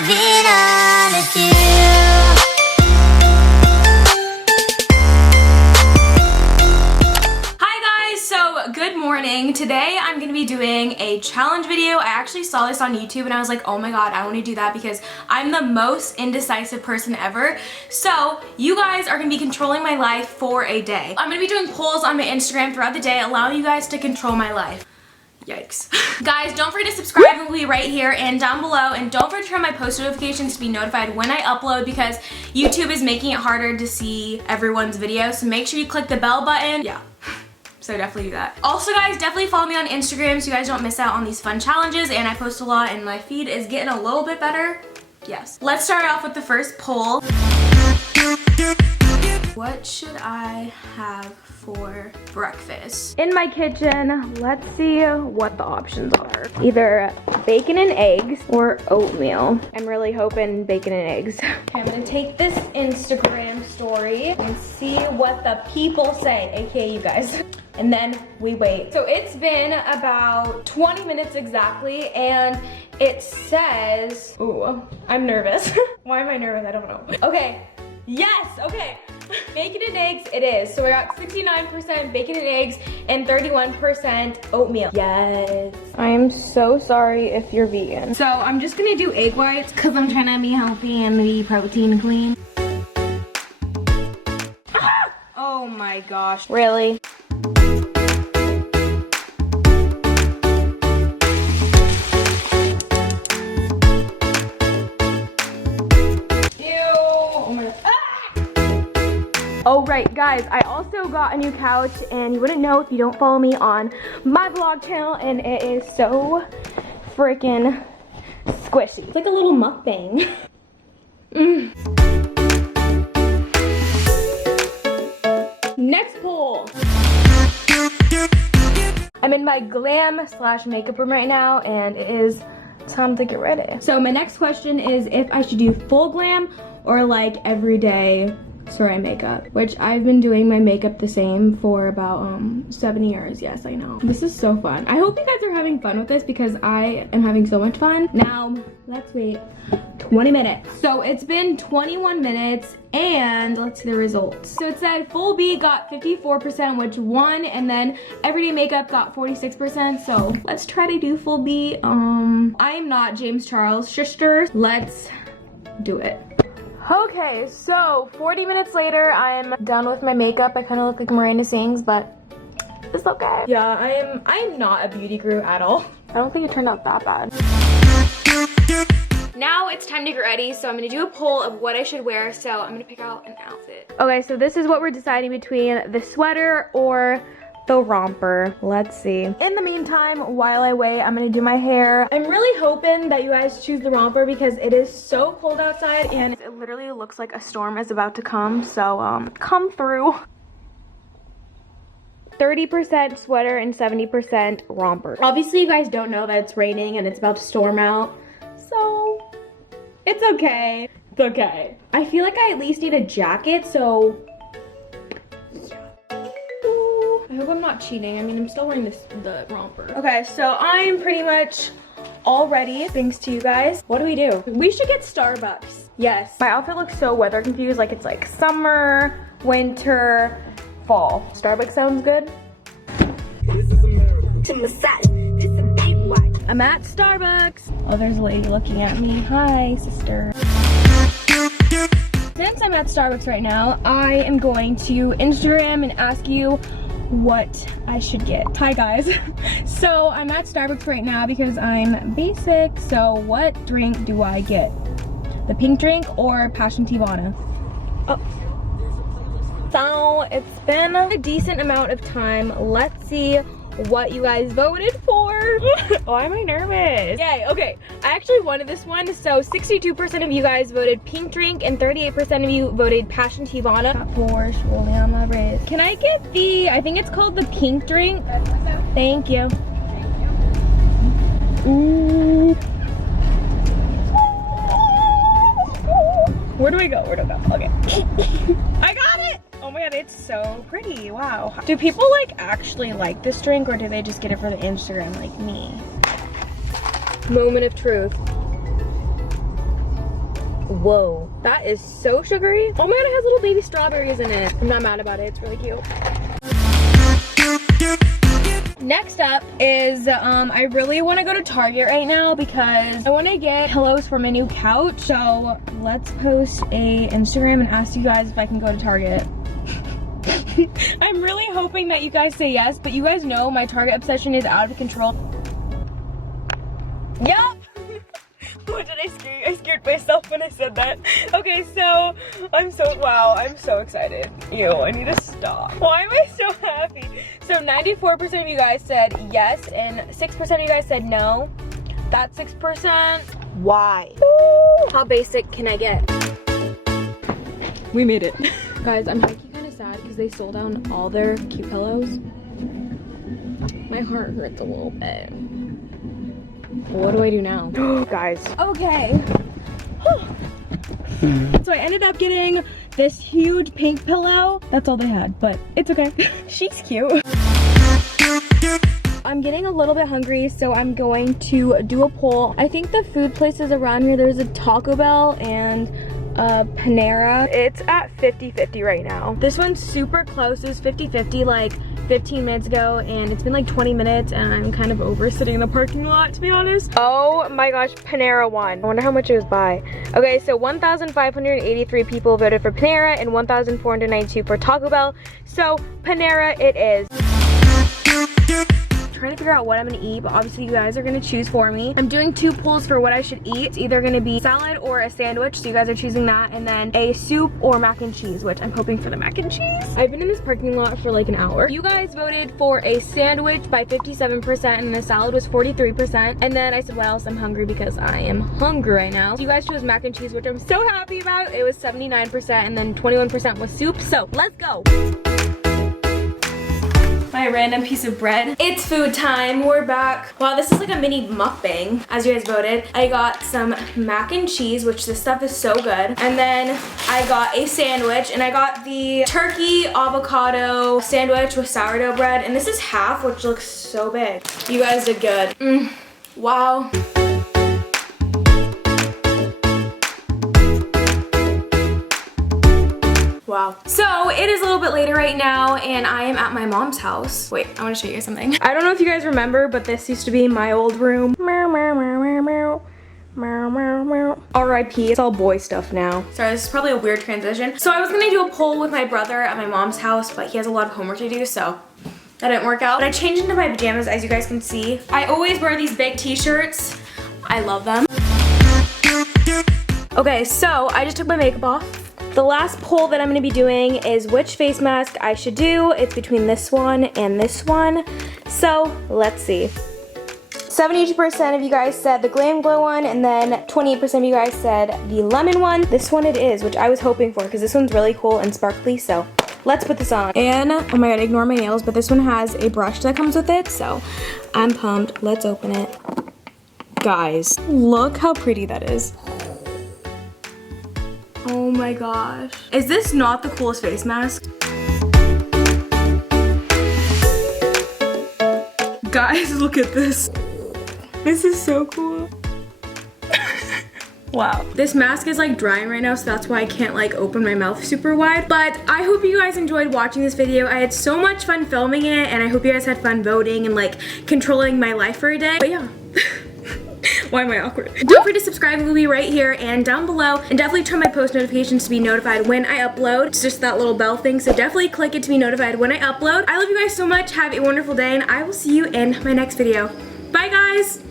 moving on with you. Good morning. Today I'm going to be doing a challenge video. I actually saw this on YouTube and I was like, oh my god, I want to do that because I'm the most indecisive person ever. So you guys are going to be controlling my life for a day. I'm going to be doing polls on my Instagram throughout the day, allowing you guys to control my life. Yikes. Guys, don't forget to subscribe. It will be right here and down below, and don't forget to turn on my post notifications to be notified when I upload because YouTube is making it harder to see everyone's videos, so make sure you click the bell button. Yeah. So definitely do that. Also guys, definitely follow me on Instagram so you guys don't miss out on these fun challenges, and I post a lot and my feed is getting a little bit better. Yes. Let's start off with the first poll. What should I have for breakfast? In my kitchen, let's see what the options are. Either bacon and eggs or oatmeal. I'm really hoping bacon and eggs. Okay, I'm gonna take this Instagram story and see what the people say, aka you guys. And then we wait. So it's been about 20 minutes exactly, and it says, ooh, I'm nervous. Why am I nervous? I don't know. Okay, yes, okay. Bacon and eggs it is. So we got 69% bacon and eggs and 31% oatmeal. Yes. I am so sorry if you're vegan. So I'm just gonna do egg whites because I'm trying to be healthy and be protein clean. Ah! Oh my gosh. Really? Oh right, guys, I also got a new couch, and you wouldn't know if you don't follow me on my vlog channel, and it is so freaking squishy. It's like a little mukbang. Next poll. I'm in my glam / makeup room right now, and it is time to get ready. So my next question is if I should do full glam or like everyday Sarai makeup, which I've been doing my makeup the same for about 7 years. Yes, I know. This is so fun. I hope you guys are having fun with this because I am having so much fun. Now, let's wait 20 minutes. So it's been 21 minutes and let's see the results. So it said full B got 54%, which won, and then everyday makeup got 46%. So let's try to do full B. I am not James Charles' sister. Let's do it. Okay, so 40 minutes later, I'm done with my makeup. I kind of look like Miranda Sings, but it's okay. Yeah, I'm not a beauty guru at all. I don't think it turned out that bad. Now it's time to get ready, so I'm gonna do a poll of what I should wear, so I'm gonna pick out an outfit. Okay, so this is what we're deciding between the sweater or the romper. Let's see. In the meantime, while I wait, I'm gonna do my hair. I'm really hoping that you guys choose the romper because it is so cold outside and it literally looks like a storm is about to come, so come through. 30% sweater and 70% romper. Obviously, you guys don't know that it's raining and it's about to storm out, so it's okay. It's okay. I feel like I at least need a jacket, so I hope I'm not cheating. I mean, I'm still wearing the romper. Okay, so I'm pretty much all ready, thanks to you guys. What do? We should get Starbucks. Yes. My outfit looks so weather confused, like it's like summer, winter, fall. Starbucks sounds good. I'm at Starbucks. Oh, there's a lady looking at me. Hi, sister. Since I'm at Starbucks right now, I am going to Instagram and ask you what I should get. Hi guys. So I'm at Starbucks right now because I'm basic. So what drink do I get? The pink drink or passion Tivana? Oh. So it's been a decent amount of time. Let's see what you guys voted for. Why am I nervous? Yay, okay. I actually wanted this one. So 62% of you guys voted pink drink and 38% of you voted passion Tivana. For surely on my wrist. Can I get the, I think it's called the pink drink. Thank you. Ooh. Where do I go? Okay. I got it! Oh my god, it's so pretty. Wow. Do people like actually like this drink or do they just get it for the Instagram like me? Moment of truth. Whoa, that is so sugary. Oh my god, it has little baby strawberries in it. I'm not mad about it, it's really cute. Next up is, I really want to go to Target right now because I want to get pillows for my new couch. So let's post a Instagram and ask you guys if I can go to Target. I'm really hoping that you guys say yes, but you guys know my Target obsession is out of control. Yup! What did I scare you? I scared myself when I said that. Okay, so I'm so excited. Ew, I need to stop. Why am I so happy? So 94% of you guys said yes and 6% of you guys said no. That 6%, why? Ooh, how basic can I get? We made it. Guys, I'm actually kind of sad because they sold out all their cute pillows. My heart hurts a little bit. What do I do now? Guys. Okay. So I ended up getting this huge pink pillow. That's all they had, but it's okay. She's cute. I'm getting a little bit hungry, so I'm going to do a poll. I think the food places around here, there's a Taco Bell and Panera. It's at 50-50 right now. This one's super close. It was 50-50 like 15 minutes ago, and it's been like 20 minutes, and I'm kind of over sitting in the parking lot, to be honest. Oh my gosh, Panera won. I wonder how much it was by. Okay, so 1,583 people voted for Panera and 1,492 for Taco Bell. So Panera it is. Trying to figure out what I'm gonna eat, but obviously you guys are gonna choose for me. I'm doing 2 polls for what I should eat. It's either gonna be salad or a sandwich, so you guys are choosing that, and then a soup or mac and cheese, which I'm hoping for the mac and cheese. I've been in this parking lot for like an hour. You guys voted for a sandwich by 57% and the salad was 43%. And then I said, what else? I'm hungry because I am hungry right now. So you guys chose mac and cheese, which I'm so happy about. It was 79% and then 21% was soup. So let's go. My random piece of bread. It's food time, we're back. Wow, this is like a mini mukbang, as you guys voted. I got some mac and cheese, which this stuff is so good. And then I got a sandwich, and I got the turkey avocado sandwich with sourdough bread. And this is half, which looks so big. You guys did good. Wow. Wow. So it is a little bit later right now and I am at my mom's house. Wait, I want to show you guys something. I don't know if you guys remember, but this used to be my old room. R.I.P. It's all boy stuff now. Sorry, this is probably a weird transition. So I was gonna do a poll with my brother at my mom's house, but he has a lot of homework to do, so that didn't work out. But I changed into my pajamas, as you guys can see. I always wear these big t-shirts. I love them. Okay, so I just took my makeup off. The last poll that I'm gonna be doing is which face mask I should do. It's between this one and this one. So let's see. 72% of you guys said the Glam Glow one, and then 28% of you guys said the lemon one. This one it is, which I was hoping for because this one's really cool and sparkly, so let's put this on. And, oh my god, ignore my nails, but this one has a brush that comes with it, so I'm pumped. Let's open it. Guys, look how pretty that is. Oh my gosh. Is this not the coolest face mask? Guys, look at this. This is so cool. Wow. This mask is like drying right now, so that's why I can't like open my mouth super wide. But I hope you guys enjoyed watching this video. I had so much fun filming it, and I hope you guys had fun voting and like controlling my life for a day. But yeah. Why am I awkward? Don't forget to subscribe, we'll be right here and down below, and definitely turn my post notifications to be notified when I upload. It's just that little bell thing, so definitely click it to be notified when I upload. I love you guys so much, have a wonderful day, and I will see you in my next video. Bye guys!